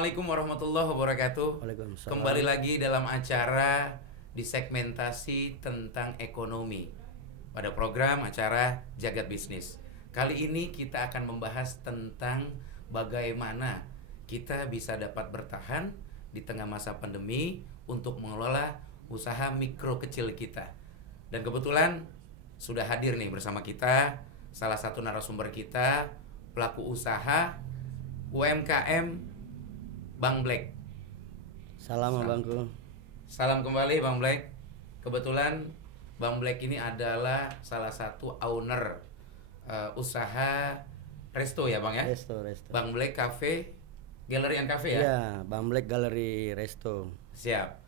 Assalamualaikum warahmatullahi wabarakatuh. Waalaikumsalam. Kembali lagi dalam acara disegmentasi tentang ekonomi pada program acara Jagat Bisnis. Kali ini kita akan membahas tentang bagaimana kita bisa dapat bertahan di tengah masa pandemi untuk mengelola usaha mikro kecil kita. Dan kebetulan sudah hadir nih bersama kita salah satu narasumber kita, pelaku usaha UMKM Bang Black. Salam Bangku. Salam kembali Bang Black. Kebetulan Bang Black ini adalah salah satu owner usaha resto ya Bang ya? Resto. Bang Black Cafe, Gallery and Cafe ya? Iya, Bang Black Gallery Resto. Siap.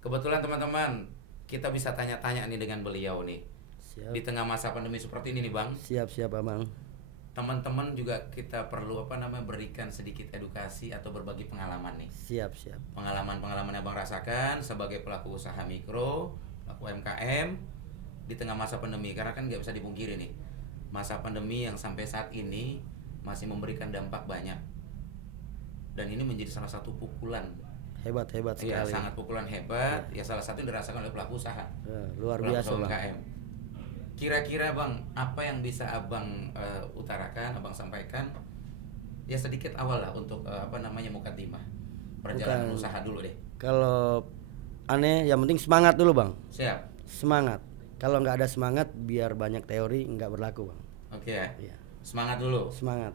Kebetulan teman-teman kita bisa tanya-tanya nih dengan beliau nih. Siap. Di tengah masa pandemi seperti ini nih Bang. Siap Abang. Teman-teman juga kita perlu berikan sedikit edukasi atau berbagi pengalaman nih. Siap. Pengalaman yang Bang rasakan sebagai pelaku usaha mikro, pelaku UMKM di tengah masa pandemi. Karena kan nggak bisa dipungkiri nih, masa pandemi yang sampai saat ini masih memberikan dampak banyak. Dan ini menjadi salah satu pukulan Hebat sekali. ya, sangat pukulan hebat. Ya salah satu yang dirasakan oleh pelaku usaha. Luar pelaku biasa usaha Bang. UMKM. Kira-kira Bang, apa yang bisa Abang utarakan, Abang sampaikan ya sedikit awal lah untuk mukadimah perjalanan usaha dulu deh. Kalau aneh, yang penting semangat dulu Bang. Siap. Semangat. Kalau nggak ada semangat, biar banyak teori nggak berlaku Bang. Oke ya. Iya. Semangat dulu.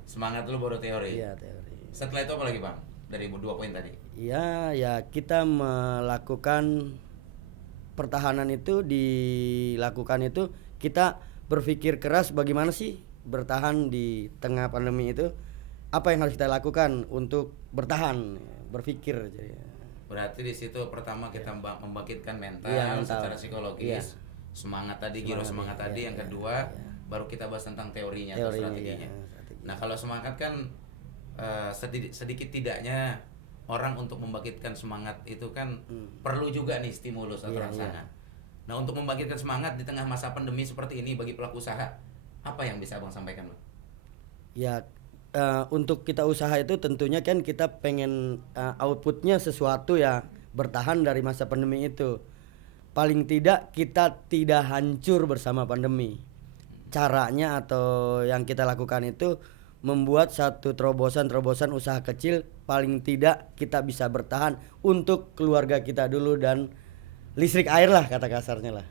Semangat Dulu baru teori. Iya, teori. Setelah itu apa lagi Bang? Dari 2 poin tadi. Iya, ya kita melakukan pertahanan itu dilakukan itu kita berpikir keras bagaimana sih bertahan di tengah pandemi itu, apa yang harus kita lakukan untuk bertahan, berpikir. Berarti di situ pertama kita membangkitkan mental, Iya, secara psikologis. Iya. Semangat tadi, giro semangat tadi. Yang kedua baru kita bahas tentang teorinya atau strateginya. Nah, kalau semangat kan sedikit tidaknya orang untuk membangkitkan semangat itu kan perlu juga nih stimulus atau rangsangan. Nah, untuk membangkitkan semangat di tengah masa pandemi seperti ini bagi pelaku usaha, apa yang bisa Abang sampaikan, Bang? Ya, untuk kita usaha itu tentunya kan kita pengen outputnya sesuatu ya, bertahan dari masa pandemi itu. Paling tidak kita tidak hancur bersama pandemi. Caranya atau yang kita lakukan itu membuat satu terobosan usaha kecil, paling tidak kita bisa bertahan untuk keluarga kita dulu dan listrik air lah, kata kasarnya lah.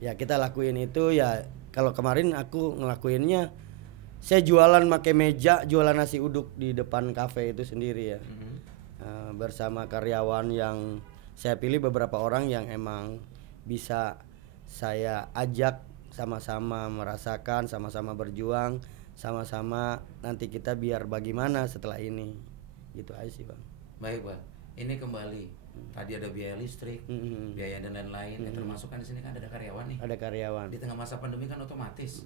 Ya kita lakuin itu ya. Kalau kemarin aku ngelakuinnya, saya jualan pakai meja, jualan nasi uduk di depan kafe itu sendiri ya. Bersama karyawan yang saya pilih, beberapa orang yang emang bisa saya ajak sama-sama merasakan, sama-sama berjuang, sama-sama nanti kita biar bagaimana setelah ini. Gitu aja sih Bang. Baik Bang, ini kembali tadi ada biaya listrik, biaya dan lain-lain. Termasuk kan di sini kan ada karyawan nih. Ada karyawan. Di tengah masa pandemi kan otomatis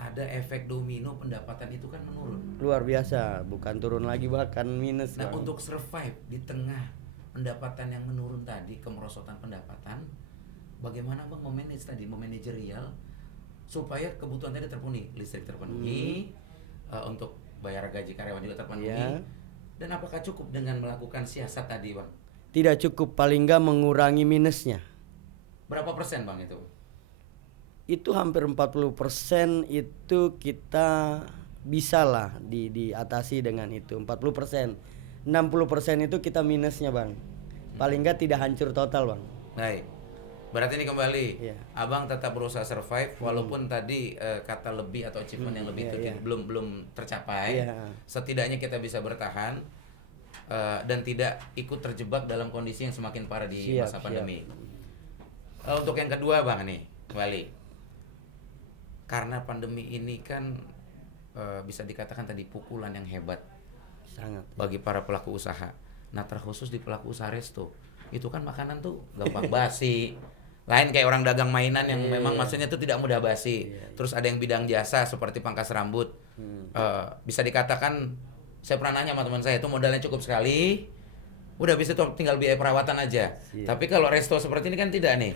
ada efek domino, pendapatan itu kan menurun. Luar biasa, bukan turun lagi bahkan minus. Nah, Bang. untuk survive di tengah pendapatan yang menurun tadi, kemerosotan pendapatan, bagaimana Bang memanajerial supaya kebutuhan tadi terpenuhi, listrik terpenuhi, untuk bayar gaji karyawan juga terpenuhi. Ya. Dan apakah cukup dengan melakukan siasat tadi Bang? Tidak cukup, paling nggak mengurangi minusnya. Berapa persen Bang itu? Itu hampir 40% itu kita bisa lah diatasi dengan itu. 40%. 60% itu kita minusnya Bang. Paling nggak tidak hancur total Bang. Baik. Berarti ini kembali, Abang tetap berusaha survive walaupun tadi kata lebih atau achievement yang lebih itu belum tercapai. Setidaknya kita bisa bertahan dan tidak ikut terjebak dalam kondisi yang semakin parah di masa pandemi. Untuk yang kedua Bang nih, kembali. Karena pandemi ini kan bisa dikatakan tadi pukulan yang hebat Sangat. bagi para pelaku usaha. Nah, terkhusus di pelaku usaha resto, itu kan makanan tuh gampang basi. Lain kayak orang dagang mainan yang memang maksudnya tuh tidak mudah basi. Terus ada yang bidang jasa seperti pangkas rambut. Bisa dikatakan, saya pernah nanya sama teman saya, itu modalnya cukup sekali. Udah bisa tuh tinggal biaya perawatan aja. Tapi kalau resto seperti ini kan tidak nih.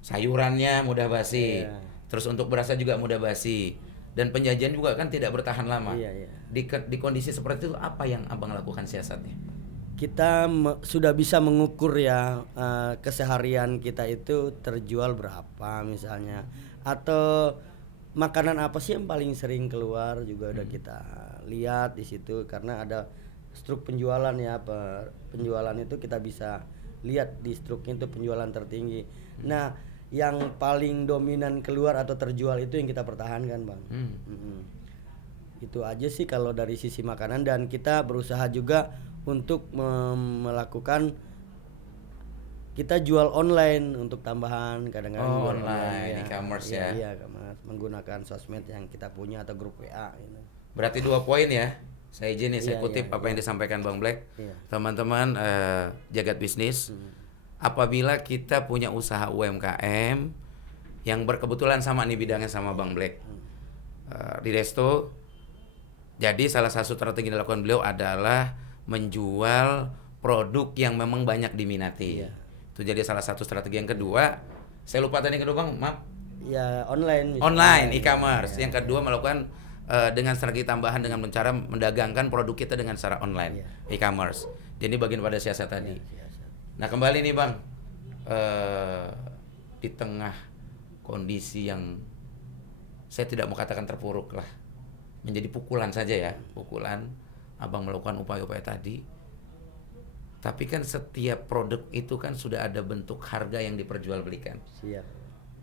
Sayurannya mudah basi. Terus untuk berasa juga mudah basi. Dan penyajian juga kan tidak bertahan lama. Iya. Di kondisi seperti itu apa yang Abang lakukan siasatnya? Kita sudah bisa mengukur ya keseharian kita itu terjual berapa misalnya, atau makanan apa sih yang paling sering keluar juga udah kita lihat di situ, karena ada struk penjualan ya, penjualan itu kita bisa lihat di struknya itu penjualan tertinggi. Nah, yang paling dominan keluar atau terjual itu yang kita pertahankan, Bang. Itu aja sih kalau dari sisi makanan, dan kita berusaha juga untuk melakukan, kita jual online untuk tambahan, kadang-kadang jual online, e-commerce ya. Iya, menggunakan sosmed yang kita punya atau grup WA gitu. Berarti 2 poin ya. Saya izin nih, saya kutip apa yang disampaikan Bang Black. Teman-teman Jagat Bisnis, apabila kita punya usaha UMKM yang berkebetulan sama nih bidangnya sama Bang Black di resto, jadi salah satu strategi yang dilakukan beliau adalah menjual produk yang memang banyak diminati. Itu jadi salah satu strategi. Yang kedua, saya lupa tadi yang kedua Bang, maaf. Ya, online e-commerce. Yang kedua, melakukan dengan strategi tambahan dengan cara mendagangkan produk kita dengan secara online, e-commerce. Jadi bagian pada siasat tadi. Nah, kembali nih Bang, di tengah kondisi yang saya tidak mau katakan terpuruk lah, menjadi pukulan saja ya, pukulan, Abang melakukan upaya-upaya tadi. Tapi kan setiap produk itu kan sudah ada bentuk harga yang diperjualbelikan. Siap.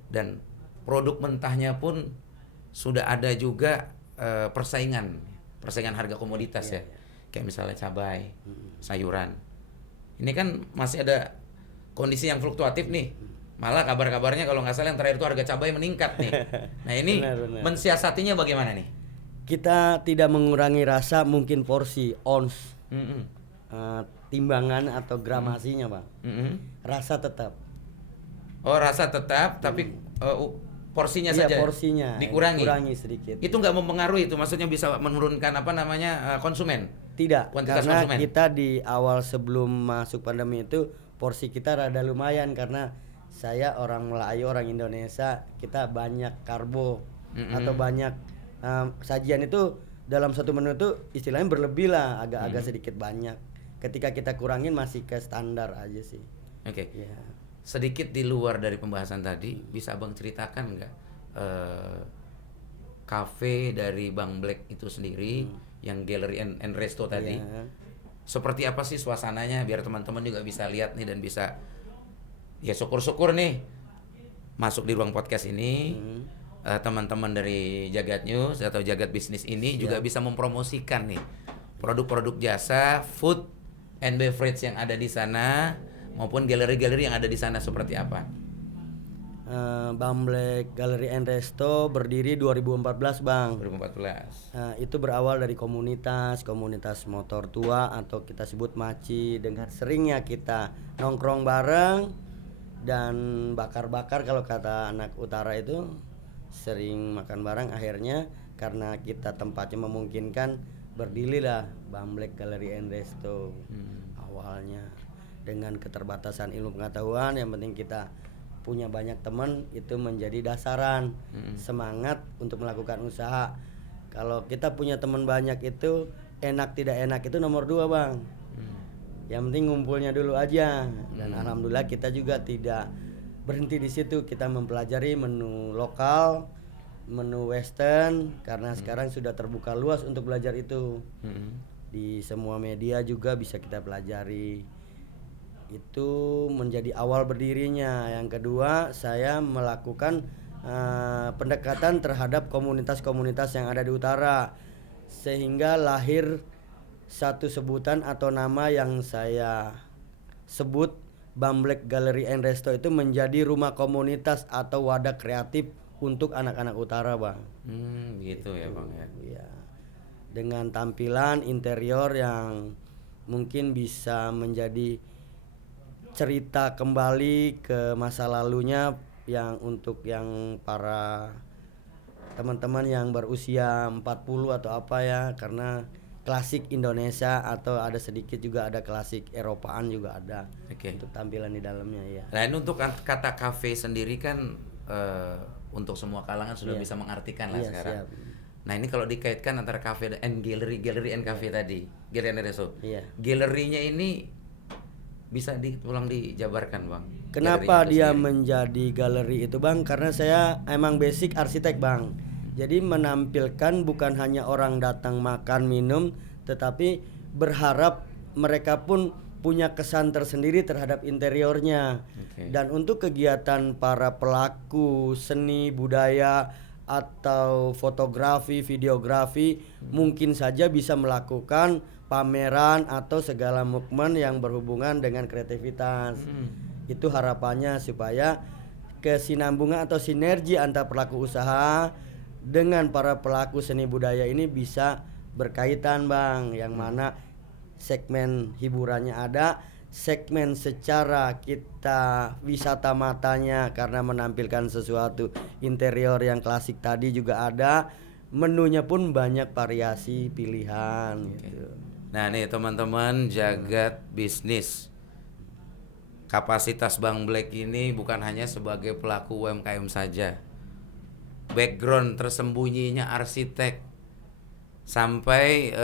Dan produk mentahnya pun sudah ada juga persaingan harga komoditas ya. Kayak misalnya cabai, sayuran. Ini kan masih ada kondisi yang fluktuatif nih. Malah kabar-kabarnya kalau nggak salah yang terakhir itu harga cabai meningkat nih. Nah ini benar. Mensiasatinya bagaimana nih? Kita tidak mengurangi rasa, mungkin porsi, ons, timbangan atau gramasinya Bang. Rasa tetap. Oh, rasa tetap, tapi porsinya saja. Porsinya dikurangi sedikit. Itu nggak mempengaruhi itu, maksudnya bisa menurunkan konsumen? Tidak, kuantitas karena konsumen. Kita di awal sebelum masuk pandemi itu porsi kita rada lumayan, karena saya orang Melayu, orang Indonesia, kita banyak karbo atau banyak sajian itu dalam satu menu itu istilahnya berlebih lah, agak-agak sedikit banyak. Ketika kita kurangin masih ke standar aja sih. Oke. Ya. Sedikit di luar dari pembahasan tadi, bisa Bang ceritakan nggak kafe dari Bang Black itu sendiri, yang Gallery and Resto tadi, seperti apa sih suasananya, biar teman-teman juga bisa lihat nih dan bisa, ya syukur-syukur nih masuk di ruang podcast ini, teman-teman dari Jagat News atau Jagat Bisnis ini juga bisa mempromosikan nih produk-produk jasa, food and beverage yang ada di sana, maupun galeri-galeri yang ada di sana seperti apa? Bang Black Gallery and Resto berdiri 2014 Bang. 2014. Itu berawal dari komunitas motor tua atau kita sebut maci. Dengan seringnya kita nongkrong bareng dan bakar-bakar, kalau kata anak utara itu sering makan bareng. Akhirnya karena kita tempatnya memungkinkan, berdirilah Bang Black Gallery and Resto. Awalnya dengan keterbatasan ilmu pengetahuan, yang penting kita punya banyak teman, itu menjadi dasaran semangat untuk melakukan usaha. Kalau kita punya teman banyak itu enak tidak enak itu nomor 2 Bang. Yang penting ngumpulnya dulu aja. Dan alhamdulillah kita juga tidak berhenti di situ, kita mempelajari menu lokal, menu western, karena sekarang sudah terbuka luas untuk belajar itu. Di semua media juga bisa kita pelajari. Itu menjadi awal berdirinya. Yang kedua, saya melakukan pendekatan terhadap komunitas-komunitas yang ada di utara, sehingga lahir satu sebutan atau nama yang saya sebut Bang Black Gallery and Resto, itu menjadi rumah komunitas atau wadah kreatif untuk anak-anak utara Bang. Gitu ya Bang ya. Ya. Dengan tampilan interior yang mungkin bisa menjadi cerita kembali ke masa lalunya, yang untuk yang para teman-teman yang berusia 40 atau apa ya, karena klasik Indonesia atau ada sedikit juga ada klasik Eropaan juga ada. Untuk tampilan di dalamnya ya. Nah, untuk kata kafe sendiri kan untuk semua kalangan sudah bisa mengartikan lah sekarang. Siap. Nah ini kalau dikaitkan antara cafe and gallery and cafe tadi, gallery and resto. Iya. Gallery-nya ini bisa tolong dijabarkan bang. Kenapa Gallery-nya itu dia sendiri. menjadi galeri itu bang? Karena saya emang basic arsitek bang. Jadi menampilkan bukan hanya orang datang makan minum, tetapi berharap mereka pun punya kesan tersendiri terhadap interiornya. Oke. Dan untuk kegiatan para pelaku seni budaya atau fotografi, videografi, mungkin saja bisa melakukan pameran atau segala movement yang berhubungan dengan kreativitas. Itu harapannya supaya kesinambungan atau sinergi antar pelaku usaha dengan para pelaku seni budaya ini bisa berkaitan bang, yang mana segmen hiburannya ada, segmen secara kita wisata matanya karena menampilkan sesuatu interior yang klasik tadi juga ada, menunya pun banyak variasi pilihan gitu. Nah nih teman-teman jagat bisnis, kapasitas Bang Black ini bukan hanya sebagai pelaku UMKM saja. Background tersembunyinya arsitek sampai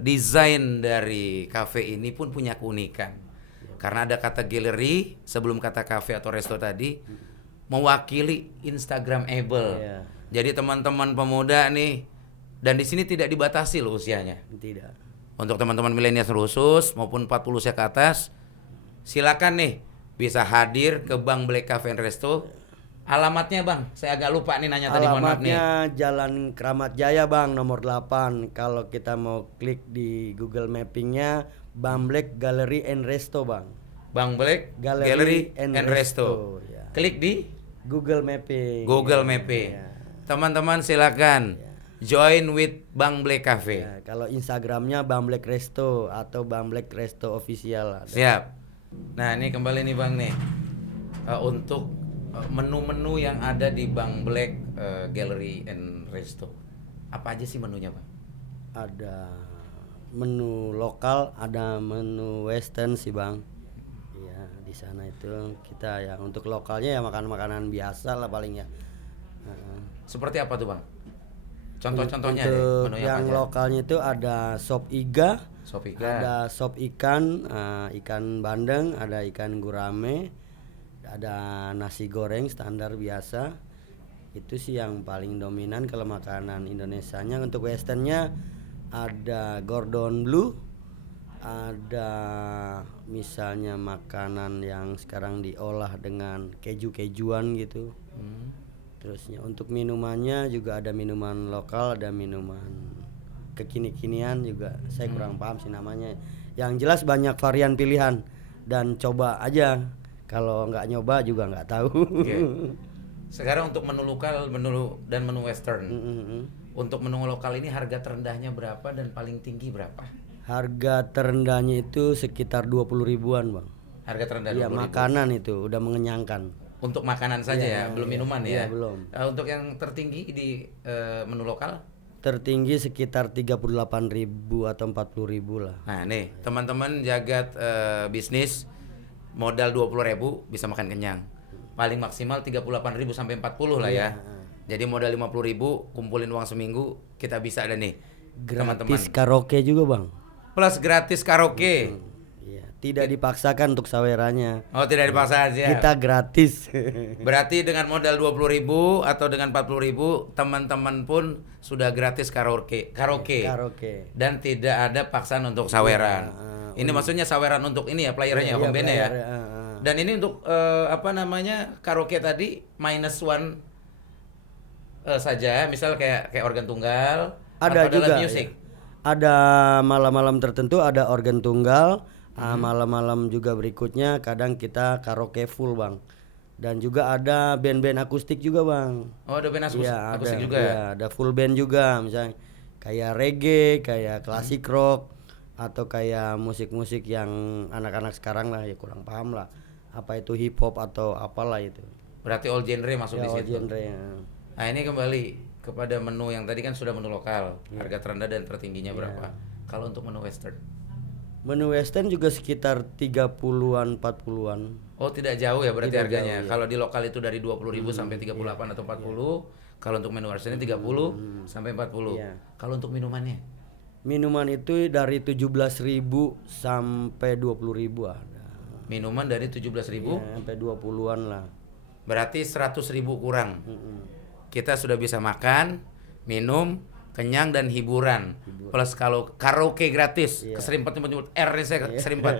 desain dari cafe ini pun punya keunikan. Karena ada kata gallery sebelum kata cafe atau resto tadi mewakili Instagramable. Iya. Jadi teman-teman pemuda nih, dan di sini tidak dibatasi loh usianya. Tidak. Untuk teman-teman milenial khusus maupun 40 usia ke atas, silakan nih bisa hadir ke Bang Black Cafe and Resto. Alamatnya Bang, saya agak lupa nih nanya tadi, mohon maaf nih. Alamatnya Jalan Kramat Jaya bang, nomor 8. Kalau kita mau klik di Google Mappingnya, Bang Black Gallery and Resto bang. Bang Black Gallery and Resto. Ya. Klik di Google Mapping. Google Mapping. Ya. Teman-teman silakan join with Bang Black Cafe. Ya, kalau Instagramnya Bang Black Resto atau Bang Black Resto Official ada. Siap. Nah ini kembali nih Bang nih, untuk menu-menu yang ada di Bang Black Gallery and Resto, apa aja sih menunya Bang? Ada menu lokal, ada menu western sih bang. Iya, di sana itu kita ya untuk lokalnya ya makanan-makanan biasa lah paling ya. Seperti apa tuh Bang? Contoh-contohnya deh, Untuk menunya yang apa aja? lokalnya itu ada sop iga, Sop iga. ada sop ikan, ikan bandeng, ada ikan gurame, ada nasi goreng standar biasa. Itu sih yang paling dominan kalau makanan Indonesianya. Untuk westernnya ada Gordon Blue, ada misalnya makanan yang sekarang diolah dengan keju-kejuan gitu. Terusnya untuk minumannya juga ada minuman lokal, ada minuman kekini-kinian juga. Saya kurang paham sih namanya. Yang jelas banyak varian pilihan dan coba aja. Kalau nggak nyoba juga nggak tahu. Oke. Sekarang untuk menu lokal, menu dan menu western. Untuk menu lokal ini harga terendahnya berapa dan paling tinggi berapa? Harga terendahnya itu sekitar 20 ribuan bang. Harga terendah Iya 20.000. makanan itu udah mengenyangkan. Untuk makanan saja Iya, ya, belum iya. minuman Iya, ya. belum. Untuk yang tertinggi di menu lokal? Tertinggi sekitar 38 ribu atau 40 ribu lah. Nah nih teman-teman jagat bisnis, modal 20.000 bisa makan kenyang. Paling maksimal 38.000 sampai 40 lah ya. Jadi modal 50.000 kumpulin uang seminggu kita bisa ada nih teman-teman. Gratis karaoke juga bang. Plus gratis karaoke. Iya, tidak dipaksakan untuk sawerannya. Oh tidak dipaksa aja. Kita gratis. Berarti dengan modal 20.000 atau dengan 40.000 teman-teman pun sudah gratis karaoke. Karaoke. Dan tidak ada paksaan untuk saweran. Ini maksudnya saweran untuk ini ya playernya, Iya, pembandnya ya. player, Dan ini untuk apa namanya karaoke tadi minus one saja, misal kayak organ tunggal. Ada atau juga. live music. Ya. Ada malam-malam tertentu ada organ tunggal. Malam-malam juga berikutnya kadang kita karaoke full bang. Dan juga ada band-band akustik juga bang. Oh ada band akustik, Iya, akustik ada, juga. iya, ada full band juga, misalnya kayak reggae, kayak klasik rock, atau kayak musik-musik yang anak-anak sekarang lah ya kurang paham lah. Apa itu hip hop atau apalah itu. Berarti all genre masuk di Ya, all situ. genre ya. Nah ini kembali kepada menu yang tadi kan sudah menu lokal, harga terendah dan tertingginya berapa? Kalau untuk menu western, Menu western juga sekitar 30-an 40-an. Oh, tidak jauh ya berarti Tidak harganya. jauh, ya. Kalau di lokal itu dari 20.000 sampai 38 atau 40. Kalau untuk menu western 30 sampai 40. Iya. Kalau untuk minumannya? Minuman itu dari 17.000 sampai 20.000 ada. Minuman dari 17.000 Ya, sampai 20-an lah. berarti 100.000 kurang. Mm-mm. Kita sudah bisa makan, minum, kenyang dan hiburan. Plus kalau karaoke gratis, Iya. keserimpet nyebut R nih saya keserimpet.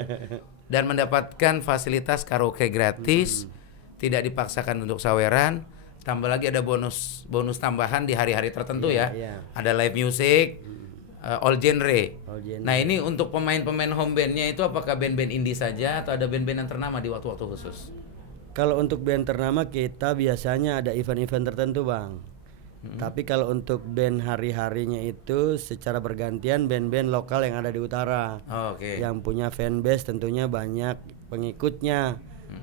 Dan mendapatkan fasilitas karaoke gratis, tidak dipaksakan untuk saweran. Tambah lagi ada bonus tambahan di hari-hari tertentu Iya, ya. iya. Ada live music, all genre. All genre. Nah ini untuk pemain-pemain home bandnya itu apakah band-band indie saja atau ada band-band yang ternama di waktu-waktu khusus? Kalau untuk band ternama kita biasanya ada event-event tertentu, Bang. Tapi kalau untuk band hari-harinya itu secara bergantian band-band lokal yang ada di utara. Oh, oke. Yang punya fanbase tentunya banyak pengikutnya.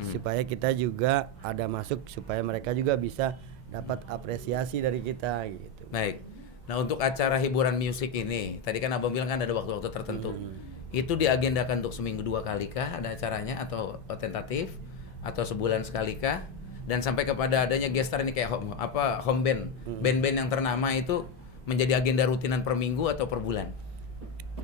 Supaya kita juga ada masuk supaya mereka juga bisa dapat apresiasi dari kita gitu. Baik. Nah untuk acara hiburan musik ini, tadi kan abang bilang kan ada waktu-waktu tertentu. Itu diagendakan untuk seminggu 2 kali kah ada acaranya atau tentatif atau sebulan sekali kah? Dan sampai kepada adanya gestar ini kayak home band, band-band yang ternama itu menjadi agenda rutinan per minggu atau per bulan?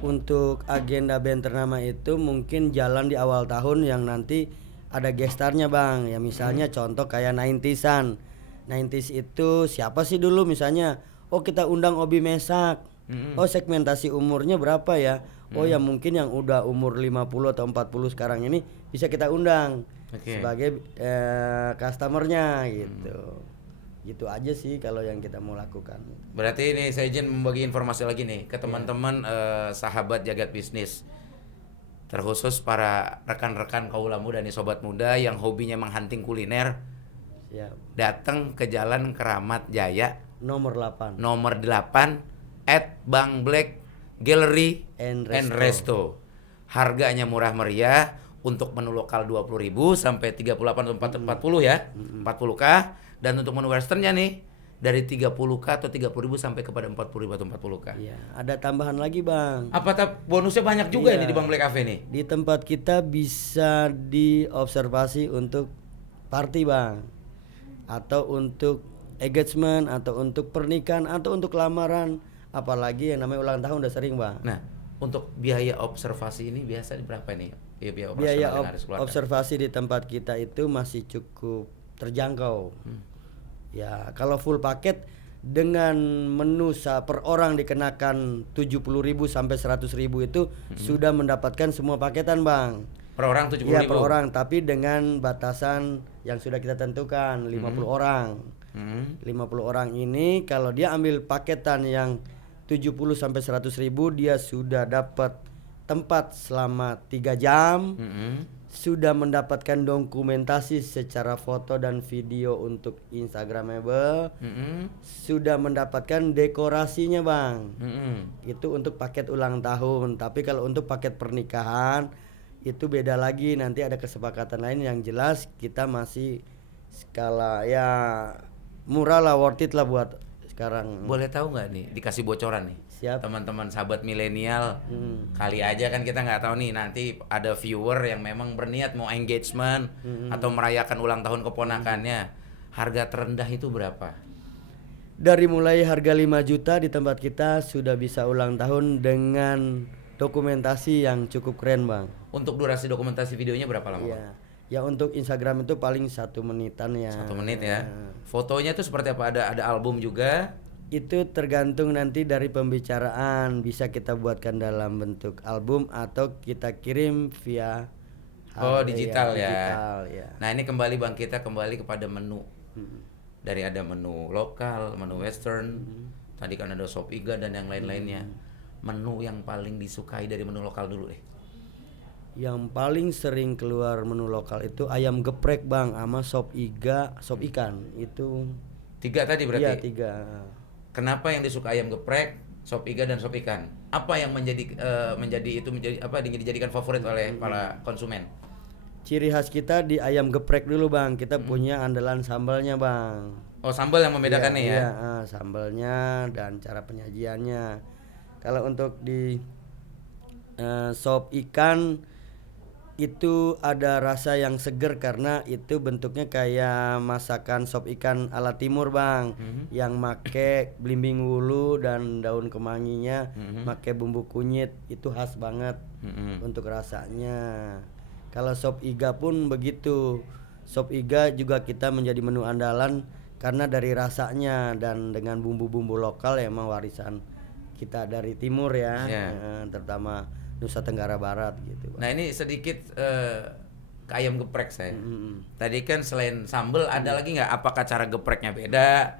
Untuk agenda band ternama itu mungkin jalan di awal tahun yang nanti ada gestarnya, Bang. Ya misalnya contoh kayak 90s-an. 90s itu siapa sih dulu misalnya? Oh, kita undang Obi Mesak. Oh, segmentasi umurnya berapa ya? Oh, ya mungkin yang udah umur 50 atau 40 sekarang ini bisa kita undang sebagai customernya gitu. Gitu aja sih kalau yang kita mau lakukan. Berarti ini saya izin membagi informasi lagi nih ke teman-teman sahabat Jagat Bisnis. Terkhusus para rekan-rekan kaula muda nih, sobat muda yang hobinya menghunting kuliner. Siap. Datang ke Jalan Keramat Jaya Nomor 8. nomor 8 @Bang Black Gallery And and Resto. Harganya murah meriah untuk menu lokal 20.000 sampai 38 atau 40 ya. 40k dan untuk menu westernnya nih dari 30k atau 30.000 sampai kepada 40.000 atau 40k. Iya, ada tambahan lagi, Bang. Apa bonusnya banyak juga Iya. ini di Bang Black Cafe nih. Di tempat kita bisa diobservasi untuk party, Bang. Atau untuk engagement, atau untuk pernikahan, atau untuk lamaran. Apalagi yang namanya ulang tahun udah sering, Bang. Nah, untuk biaya observasi ini biasa berapa nih? Ya, biaya operasional Biaya yang harus keluarkan. observasi di tempat kita itu masih cukup terjangkau. Ya, kalau full paket dengan menu per orang dikenakan 70.000 sampai 100.000 itu sudah mendapatkan semua paketan, Bang. Per orang 70.000. Iya, per orang, tapi dengan batasan yang sudah kita tentukan 50 orang. 50 orang ini kalau dia ambil paketan yang 70 sampai 100.000 dia sudah dapat tempat selama 3 jam. Sudah mendapatkan dokumentasi secara foto dan video untuk Instagramable. Sudah mendapatkan dekorasinya, Bang. Itu untuk paket ulang tahun. Tapi kalau untuk paket pernikahan itu beda lagi, nanti ada kesepakatan lain. Yang jelas kita masih skala ya murah lah, worth it lah buat sekarang. Boleh tahu nggak nih, dikasih bocoran nih? Siap. Teman-teman sahabat milenial, kali aja kan kita nggak tahu nih, nanti ada viewer yang memang berniat mau engagement atau merayakan ulang tahun keponakannya. Harga terendah itu berapa? Dari mulai harga 5 juta di tempat kita sudah bisa ulang tahun dengan dokumentasi yang cukup keren, Bang. Untuk durasi dokumentasi videonya berapa lama, Bang? Iya. Ya untuk Instagram itu paling 1 menitan ya. 1 menit ya. Fotonya tuh seperti apa? Ada album juga? Itu tergantung nanti dari pembicaraan, bisa kita buatkan dalam bentuk album atau kita kirim via digital ya. digital, ya. Nah ini kembali Bang, kita kembali kepada menu. Dari ada menu lokal, menu western, tadi kan ada sop iga dan yang lain-lainnya. Menu yang paling disukai dari menu lokal dulu deh. Yang paling sering keluar menu lokal itu ayam geprek, Bang, sama sop iga, sop ikan. Itu 3 tadi berarti? Iya, 3. Kenapa yang disuka ayam geprek, sop iga dan sop ikan? Apa yang menjadi dijadikan favorit oleh para konsumen? Ciri khas kita di ayam geprek dulu, Bang. Kita punya andalan sambalnya, Bang. Oh, sambal yang membedakan nih ya? Iya, sambalnya dan cara penyajiannya. Kalau untuk di sop ikan itu ada rasa yang seger karena itu bentuknya kayak masakan sop ikan ala timur bang, yang make belimbing wulu dan daun kemanginya, make bumbu kunyit, itu khas banget untuk rasanya. Kalau sop iga pun begitu, sop iga juga kita menjadi menu andalan karena dari rasanya dan dengan bumbu-bumbu lokal yang emang warisan kita dari timur ya, terutama Nusa Tenggara Barat gitu. Nah ini sedikit ke ayam geprek saya. Tadi kan selain sambal ada lagi nggak? Apakah cara gepreknya beda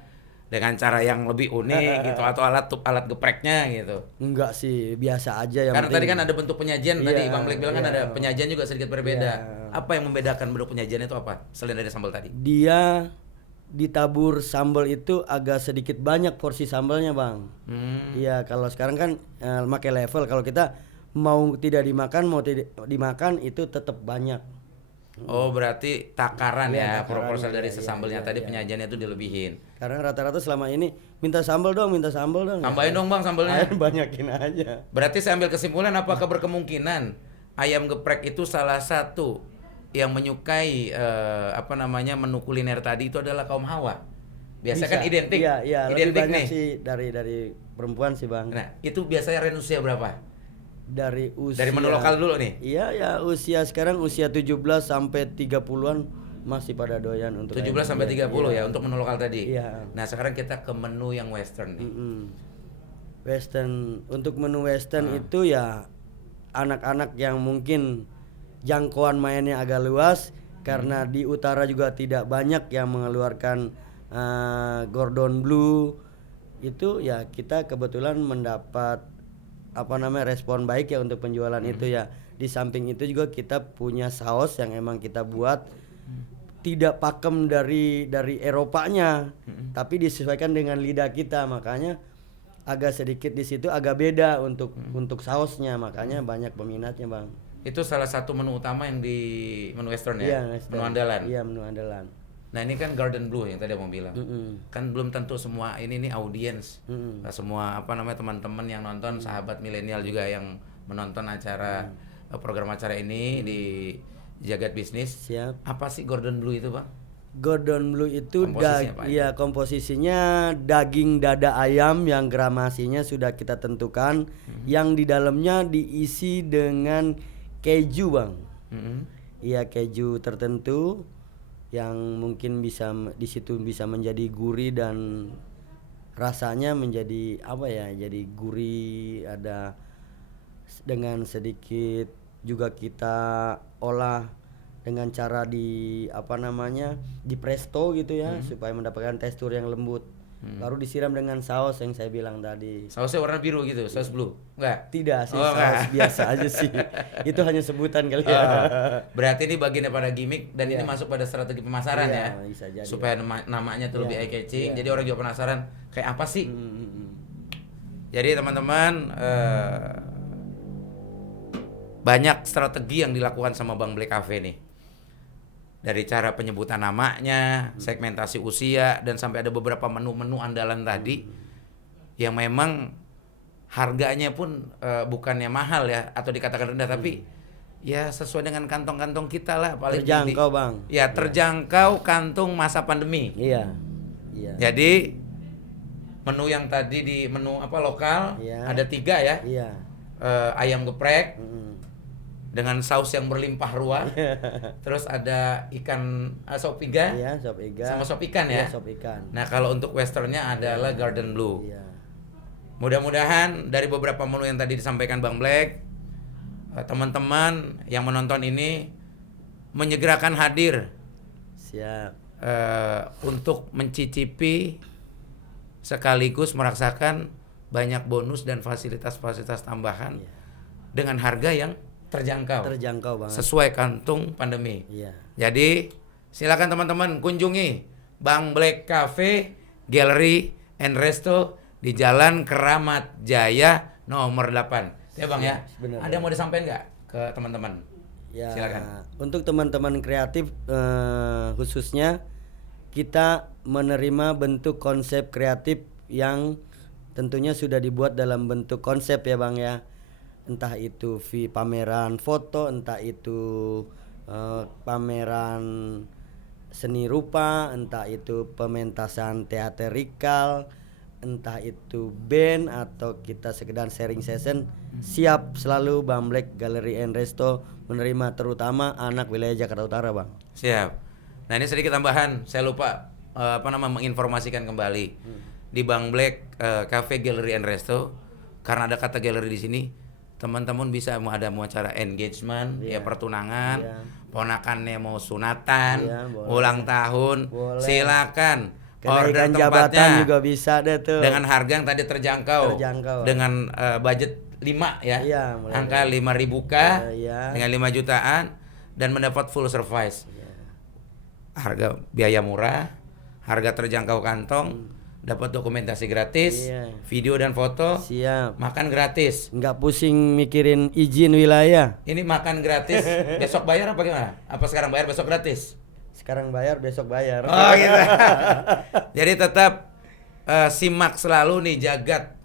dengan cara yang lebih unik gitu atau alat gepreknya gitu? Enggak sih, biasa aja yang Karena tadi penting. kan ada bentuk penyajian, tadi Bang Black bilang kan Iya. ada penyajian juga sedikit berbeda. Iya. Apa yang membedakan bentuk penyajian itu apa? Selain dari sambal tadi. Dia ditabur sambal itu agak sedikit banyak porsi sambalnya bang. Iya, kalau sekarang kan pakai level. Kalau kita mau tidak dimakan, mau tidak dimakan itu tetap banyak. Oh berarti takaran Iya, ya, takaran, proporsi dari iya, sesambalnya iya, tadi iya. penyajiannya itu dilebihin. Karena rata-rata selama ini minta sambal dong. Tambahin dong bang sambalnya. Banyakin aja. Berarti saya ambil kesimpulan apakah berkemungkinan ayam geprek itu salah satu yang menyukai menu kuliner tadi itu adalah kaum Hawa. Biasa kan identik. Iya, lebih identik banyak nih. sih dari perempuan sih bang. Nah, itu biasanya range usia berapa? Dari usia, Dari menu lokal dulu nih. Iya ya, usia sekarang usia 17 sampai 30-an masih pada doyan untuk 17 ayam. sampai 30 Iya. ya untuk menu lokal tadi. Iya. Nah, sekarang kita ke menu yang western nih. Western, untuk menu western itu ya anak-anak yang mungkin jangkauan mainnya agak luas karena di utara juga tidak banyak yang mengeluarkan Gordon Blue. Itu ya kita kebetulan mendapat respon baik ya untuk penjualan itu ya. Di samping itu juga kita punya saus yang emang kita buat tidak pakem dari Eropanya, tapi disesuaikan dengan lidah kita, makanya agak sedikit di situ agak beda untuk sausnya, makanya banyak peminatnya bang. Itu salah satu menu utama yang di menu western ya? Iya, Menu andalan. Iya, menu andalan. Nah ini kan Garden Blue yang tadi aku bilang, kan belum tentu semua ini nih audiens, semua teman-teman yang nonton, sahabat milenial juga yang menonton acara program acara ini di Jagat Bisnis. Siap. Apa sih Gordon Blue itu bang? Gordon Blue itu Komposisinya apa aja? komposisinya daging dada ayam yang gramasinya sudah kita tentukan, yang di dalamnya diisi dengan keju bang. Iya, keju tertentu yang mungkin bisa di situ bisa menjadi gurih dan rasanya menjadi jadi gurih, ada dengan sedikit juga kita olah dengan cara di presto gitu ya, supaya mendapatkan tekstur yang lembut. Baru disiram dengan saus yang saya bilang tadi. Sausnya warna biru gitu, saus blue? Enggak? Tidak sih, Oh, saus enggak. biasa aja sih. Itu hanya sebutan kali ya. Oh, berarti ini bagian daripada gimmick dan ini Iya. masuk pada strategi pemasaran Iya, ya, bisa jadi. supaya namanya tuh lebih Iya, eye catching. iya. Jadi orang juga penasaran kayak apa sih. Jadi teman-teman banyak strategi yang dilakukan sama Bang Black Cafe nih. Dari cara penyebutan namanya, segmentasi usia, dan sampai ada beberapa menu-menu andalan tadi yang memang harganya pun bukannya mahal ya atau dikatakan rendah, tapi ya sesuai dengan kantong-kantong kita lah, paling Terjangkau, Bang. Ya terjangkau kantung masa pandemi. Iya. Jadi menu yang tadi di menu lokal Iya. ada 3 ya. Iya. Ayam geprek dengan saus yang berlimpah ruah. Terus ada ikan sop iga. Iya, sop iga. Sama sop ikan ya. Iya, sop ikan. Nah, kalau untuk westernnya adalah Garden Blue. Iya. Mudah-mudahan dari beberapa menu yang tadi disampaikan Bang Black, teman-teman yang menonton ini menyegerakan hadir Siap. untuk mencicipi sekaligus merasakan banyak bonus dan fasilitas-fasilitas tambahan dengan harga yang Terjangkau banget. sesuai kantung pandemi. Iya. Jadi silakan teman-teman kunjungi Bang Black Cafe, Gallery and Resto di Jalan Keramat Jaya nomor 8. Ya Bang ya. Benar, Ada yang mau disampaikan nggak ke teman-teman? Ya, Silakan. untuk teman-teman kreatif khususnya kita menerima bentuk konsep kreatif yang tentunya sudah dibuat dalam bentuk konsep ya Bang ya. entah itu pameran foto, entah itu pameran seni rupa, entah itu pementasan teaterikal, entah itu band atau kita sekedar sharing session, siap selalu Bang Black Gallery and Resto menerima, terutama anak wilayah Jakarta Utara, Bang. Siap. Nah, ini sedikit tambahan, saya lupa menginformasikan kembali. Di Bang Black Cafe Gallery and Resto, karena ada kata gallery di sini, teman-teman bisa ada mau acara engagement, ya pertunangan, ponakannya mau sunatan, ulang tahun, silakan. Order Kenaikan tempatnya jabatan juga bisa deh tuh. dengan harga yang tadi terjangkau. Dengan budget 5 ya. Iya, angka 5.000K dengan 5 jutaan dan mendapat full service. Harga biaya murah, harga terjangkau kantong, dapat dokumentasi gratis, video dan foto, makan gratis. Nggak pusing mikirin izin wilayah. Ini makan gratis, besok bayar apa gimana? Apa sekarang bayar besok gratis? Sekarang bayar, besok bayar. Oh gitu. Jadi tetap simak selalu nih Jagat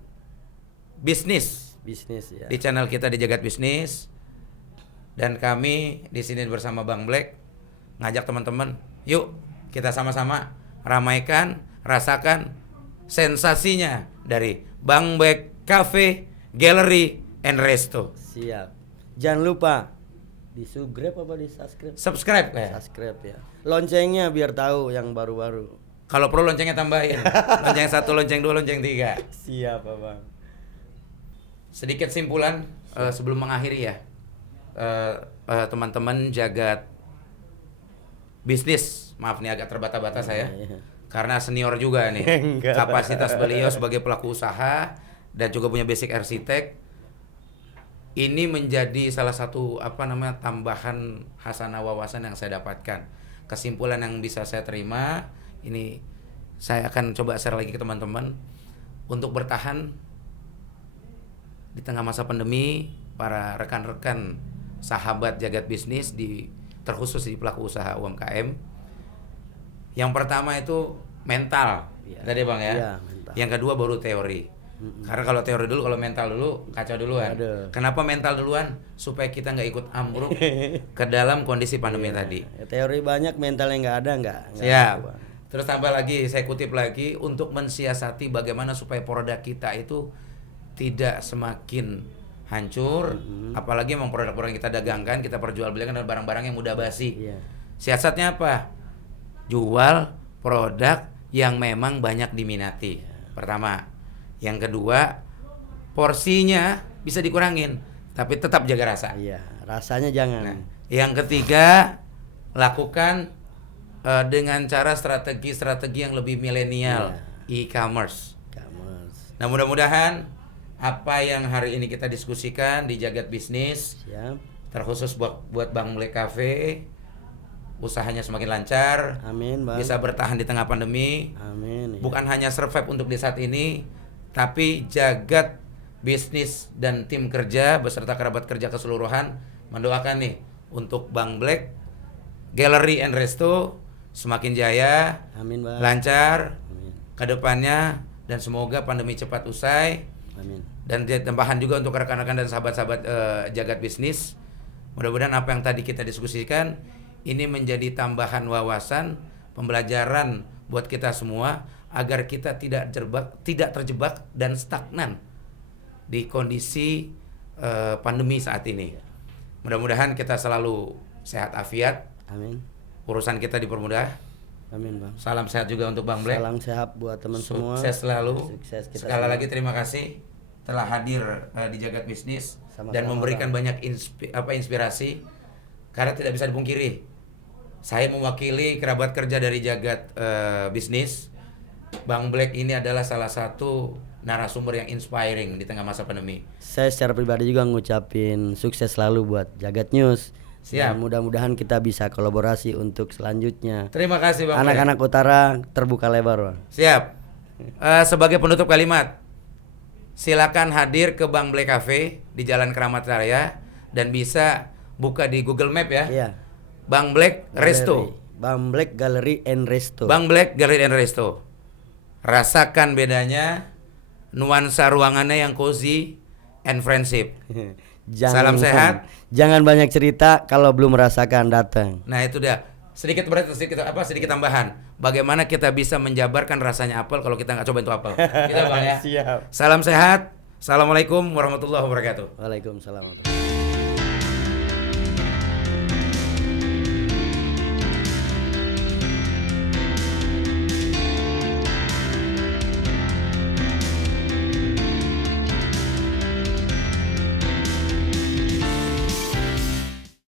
Bisnis ya. di channel kita di Jagat Bisnis. Dan kami di sini bersama Bang Black ngajak teman-teman, yuk kita sama-sama ramaikan, rasakan sensasinya dari Bang Black Cafe Gallery and Resto. Siap. Jangan lupa di subscribe apa di subscribe? Subscribe ya. Subscribe ya. Loncengnya biar tahu yang baru-baru. Kalau perlu loncengnya tambahin. Lonceng 1, lonceng 2, lonceng 3. Siap, Bang. Sedikit simpulan sebelum mengakhiri ya. Teman-teman Jagat Bisnis, maaf nih agak terbata-bata saya. Karena senior juga nih. Kapasitas beliau sebagai pelaku usaha dan juga punya basic arsitek. Ini menjadi salah satu tambahan hasanah wawasan yang saya dapatkan. Kesimpulan yang bisa saya terima, ini saya akan coba share lagi ke teman-teman untuk bertahan di tengah masa pandemi. Para rekan-rekan sahabat Jagat Bisnis terkhusus di pelaku usaha UMKM. Yang pertama itu mental, tadi Bang ya. Yang kedua baru teori. Karena kalau teori dulu, kalau mental dulu kacau duluan. Kenapa mental duluan? Supaya kita nggak ikut ambruk ke dalam kondisi pandemi tadi. Teori banyak, mentalnya nggak ada nggak. Siap. Terus tambah lagi, saya kutip lagi, untuk mensiasati bagaimana supaya produk kita itu tidak semakin hancur, apalagi memang produk-produk yang kita dagangkan, kita perjualbelikan dengan barang-barang yang mudah basi. Siasatnya apa? Jual produk yang memang banyak diminati. Pertama. Yang kedua, porsinya bisa dikurangin, tapi tetap jaga rasa. Iya, rasanya jangan. Nah, yang ketiga, lakukan dengan cara strategi yang lebih milenial, e-commerce. Nah, mudah-mudahan apa yang hari ini kita diskusikan di Jagat Bisnis, terkhusus buat Bang Black Cafe, usahanya semakin lancar. Amin, Bang. Bisa bertahan di tengah pandemi. Amin. Bukan hanya survive untuk di saat ini, tapi Jagat Bisnis dan tim kerja beserta kerabat kerja keseluruhan mendoakan nih untuk Bang Black Gallery and Resto semakin jaya, amin, Bang. lancar amin. Ke depannya, dan semoga pandemi cepat usai. Amin. Dan tambahan juga untuk rekan-rekan dan sahabat-sahabat Jagat Bisnis, mudah-mudahan apa yang tadi kita diskusikan ini menjadi tambahan wawasan, pembelajaran buat kita semua agar kita tidak terjebak dan stagnan di kondisi pandemi saat ini. Mudah-mudahan kita selalu sehat afiat. Amin. Urusan kita dipermudah. Amin, Bang. Salam sehat juga untuk Bang Black. Salam sehat buat teman semua. Sukses selalu. Sukses kita Sekali semua. lagi terima kasih telah hadir di Jagat Bisnis. Sama-sama, dan memberikan Bang. banyak inspirasi. Karena tidak bisa dipungkiri, saya mewakili kerabat kerja dari Jagat Bisnis. Bang Black ini adalah salah satu narasumber yang inspiring di tengah masa pandemi. Saya secara pribadi juga ngucapin sukses selalu buat Jagat News. Siap. Dan mudah-mudahan kita bisa kolaborasi untuk selanjutnya. Terima kasih Bang Anak-anak utara terbuka lebar, Bang. Siap. Sebagai penutup kalimat, silakan hadir ke Bang Black Cafe di Jalan Keramat Raya dan bisa buka di Google Map ya. Iya. Bang Black Resto. Bang Black Gallery and Resto. Bang Black Gallery and Resto. Rasakan bedanya, nuansa ruangannya yang cozy and friendship. Salam sehat. Jangan banyak cerita kalau belum merasakan, datang. Nah itu dia. Sedikit tambahan. Bagaimana kita bisa menjabarkan rasanya apel kalau kita nggak coba itu apel? Kita Bang ya. Siap. Salam sehat. Assalamualaikum warahmatullahi wabarakatuh. Waalaikumsalam.